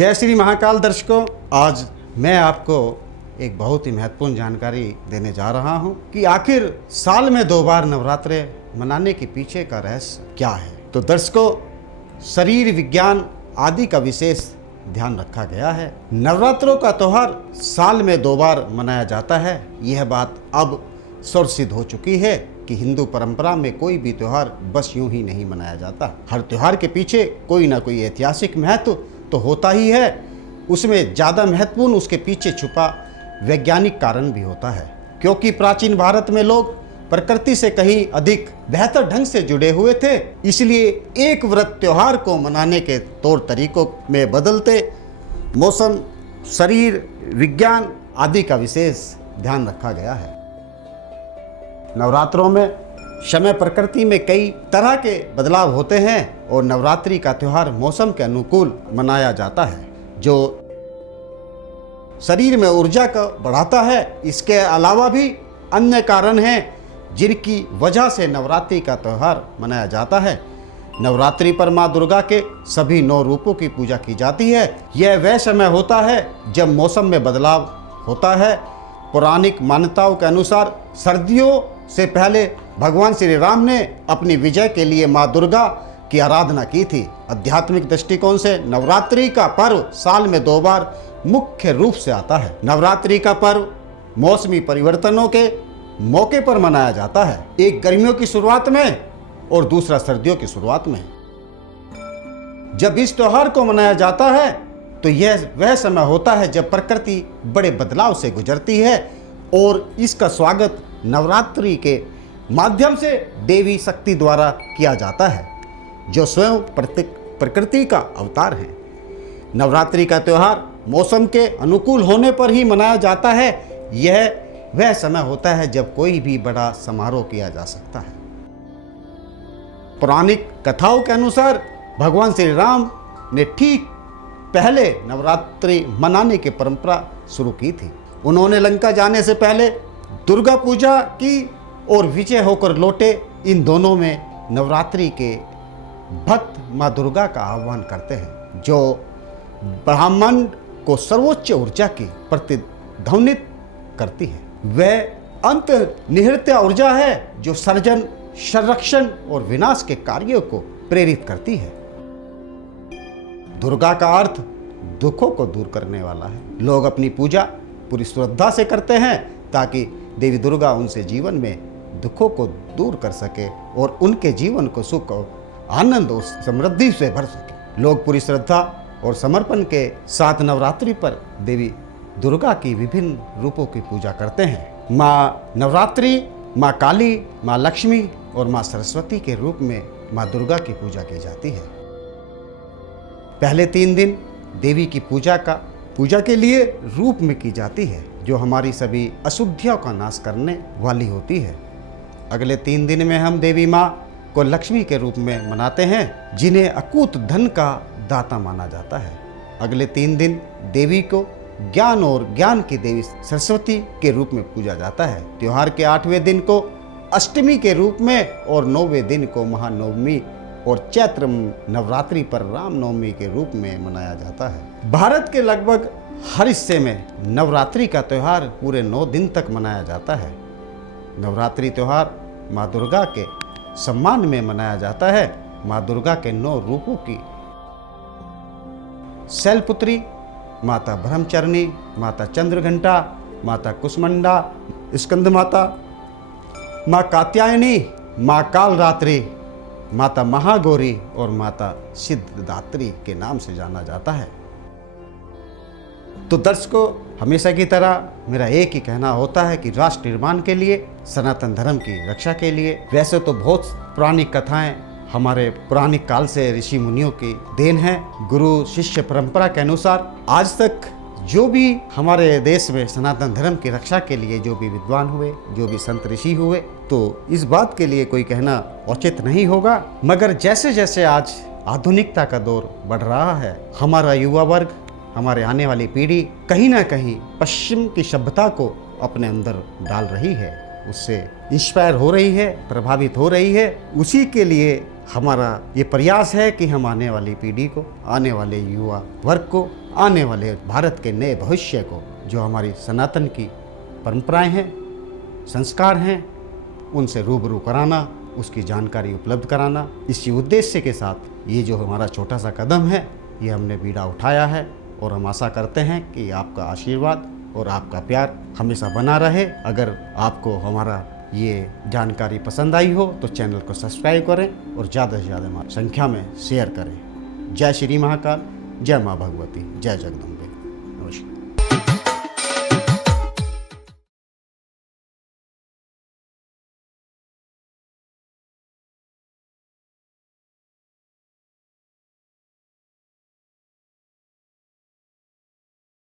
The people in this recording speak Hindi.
जय श्री महाकाल दर्शकों, आज मैं आपको एक बहुत ही महत्वपूर्ण जानकारी देने जा रहा हूं कि आखिर साल में 2 बार नवरात्रे मनाने के पीछे का रहस्य क्या है। तो दर्शकों, शरीर विज्ञान आदि का विशेष ध्यान रखा गया है। नवरात्रों का त्योहार साल में 2 बार मनाया जाता है। यह बात अब सिद्ध हो चुकी है कि हिंदू परंपरा में कोई भी त्योहार बस यूं ही नहीं मनाया जाता। हर त्योहार के पीछे कोई ना कोई ऐतिहासिक महत्व तो होता ही है। उसमें ज़्यादा महत्वपूर्ण उसके पीछे छुपा वैज्ञानिक कारण भी होता है, क्योंकि प्राचीन भारत में लोग प्रकृति से कहीं अधिक बेहतर ढंग से जुड़े हुए थे। इसलिए एक व्रत त्योहार को मनाने के तौर तरीकों में बदलते मौसम, शरीर विज्ञान आदि का विशेष ध्यान रखा गया है। नवरात्रों में समय प्रकृति में कई तरह के बदलाव होते हैं और नवरात्रि का त्योहार मौसम के अनुकूल मनाया जाता है, जो शरीर में ऊर्जा को बढ़ाता है। इसके अलावा भी अन्य कारण हैं जिनकी वजह से नवरात्रि का त्योहार मनाया जाता है। नवरात्रि पर माँ दुर्गा के सभी 9 रूपों की पूजा की जाती है। यह वह समय होता है जब मौसम में बदलाव होता है। पौराणिक मान्यताओं के अनुसार सर्दियों से पहले भगवान श्री राम ने अपनी विजय के लिए माँ दुर्गा की आराधना की थी। आध्यात्मिक दृष्टिकोण से नवरात्रि का पर्व साल में 2 बार मुख्य रूप से आता है। नवरात्रि का पर्व मौसमी परिवर्तनों के मौके पर मनाया जाता है, एक गर्मियों की शुरुआत में और दूसरा सर्दियों की शुरुआत में। जब इस त्योहार को मनाया जाता है तो यह वह समय होता है जब प्रकृति बड़े बदलाव से गुजरती है और इसका स्वागत नवरात्रि के माध्यम से देवी शक्ति द्वारा किया जाता है, जो स्वयं प्रकृति का अवतार है। नवरात्रि का त्योहार मौसम के अनुकूल होने पर ही मनाया जाता है। यह वह समय होता है जब कोई भी बड़ा समारोह किया जा सकता है। पौराणिक कथाओं के अनुसार भगवान श्री राम ने ठीक पहले नवरात्रि मनाने की परंपरा शुरू की थी। उन्होंने लंका जाने से पहले दुर्गा पूजा की और विजय होकर लौटे। इन दोनों में नवरात्रि के भक्त माँ दुर्गा का आह्वान करते हैं, जो ब्रह्मांड को सर्वोच्च ऊर्जा की प्रतिध्वनित करती है। वह अंतर्निहित ऊर्जा है जो सर्जन, संरक्षण और विनाश के कार्यों को प्रेरित करती है। दुर्गा का अर्थ दुखों को दूर करने वाला है। लोग अपनी पूजा पूरी श्रद्धा से करते हैं ताकि देवी दुर्गा उनसे जीवन में दुखों को दूर कर सके और उनके जीवन को सुख और आनंद और समृद्धि से भर सके। लोग पूरी श्रद्धा और समर्पण के साथ नवरात्रि पर देवी दुर्गा की विभिन्न रूपों की पूजा करते हैं। माँ नवरात्रि माँ काली, माँ लक्ष्मी और माँ सरस्वती के रूप में माँ दुर्गा की पूजा की जाती है। पहले 3 दिन देवी की पूजा के लिए रूप में की जाती है, जो हमारी सभी अशुद्धियों का नाश करने वाली होती है। अगले 3 दिन में हम देवी माँ को लक्ष्मी के रूप में मनाते हैं, जिन्हें अकूत धन का दाता माना जाता है। अगले 3 दिन देवी को ज्ञान और ज्ञान की देवी सरस्वती के रूप में पूजा जाता है। त्योहार के 8वें दिन को अष्टमी के रूप में और 9वें दिन को महानवमी और चैत्र नवरात्रि पर रामनवमी के रूप में मनाया जाता है। भारत के लगभग हर हिस्से में नवरात्रि का त्यौहार पूरे 9 दिन तक मनाया जाता है। नवरात्रि त्यौहार माँ दुर्गा के सम्मान में मनाया जाता है। माँ दुर्गा के 9 रूपों की शैलपुत्री, माता ब्रह्मचारिणी, माता चंद्रघंटा, माता कुष्मांडा, स्कंद माता, माँ कात्यायनी, माँ कालरात्रि, माता महागौरी और माता सिद्धिदात्री के नाम से जाना जाता है। तो दर्शकों, हमेशा की तरह मेरा एक ही कहना होता है कि राष्ट्र निर्माण के लिए, सनातन धर्म की रक्षा के लिए, वैसे तो बहुत पुरानी कथाएं हमारे पुरानिक काल से ऋषि मुनियों की देन है। गुरु शिष्य परंपरा के अनुसार आज तक जो भी हमारे देश में सनातन धर्म की रक्षा के लिए जो भी विद्वान हुए, जो भी संत ऋषि हुए, तो इस बात के लिए कोई कहना उचित नहीं होगा। मगर जैसे जैसे आज आधुनिकता का दौर बढ़ रहा है, हमारा युवा वर्ग, हमारे आने वाली पीढ़ी कहीं ना कहीं पश्चिम की सभ्यता को अपने अंदर डाल रही है, उससे इंस्पायर हो रही है, प्रभावित हो रही है। उसी के लिए हमारा ये प्रयास है कि हम आने वाली पीढ़ी को, आने वाले युवा वर्ग को आने वाले भारत के नए भविष्य को, जो हमारी सनातन की परंपराएं हैं, संस्कार हैं, उनसे रूबरू कराना, उसकी जानकारी उपलब्ध कराना। इसी उद्देश्य के साथ ये जो हमारा छोटा सा कदम है, ये हमने बीड़ा उठाया है और हम आशा करते हैं कि आपका आशीर्वाद और आपका प्यार हमेशा बना रहे। अगर आपको हमारा ये जानकारी पसंद आई हो तो चैनल को सब्सक्राइब करें और ज़्यादा से ज़्यादा संख्या में शेयर करें। जय श्री महाकाल, जय माँ भगवती, जय जगदम्बा।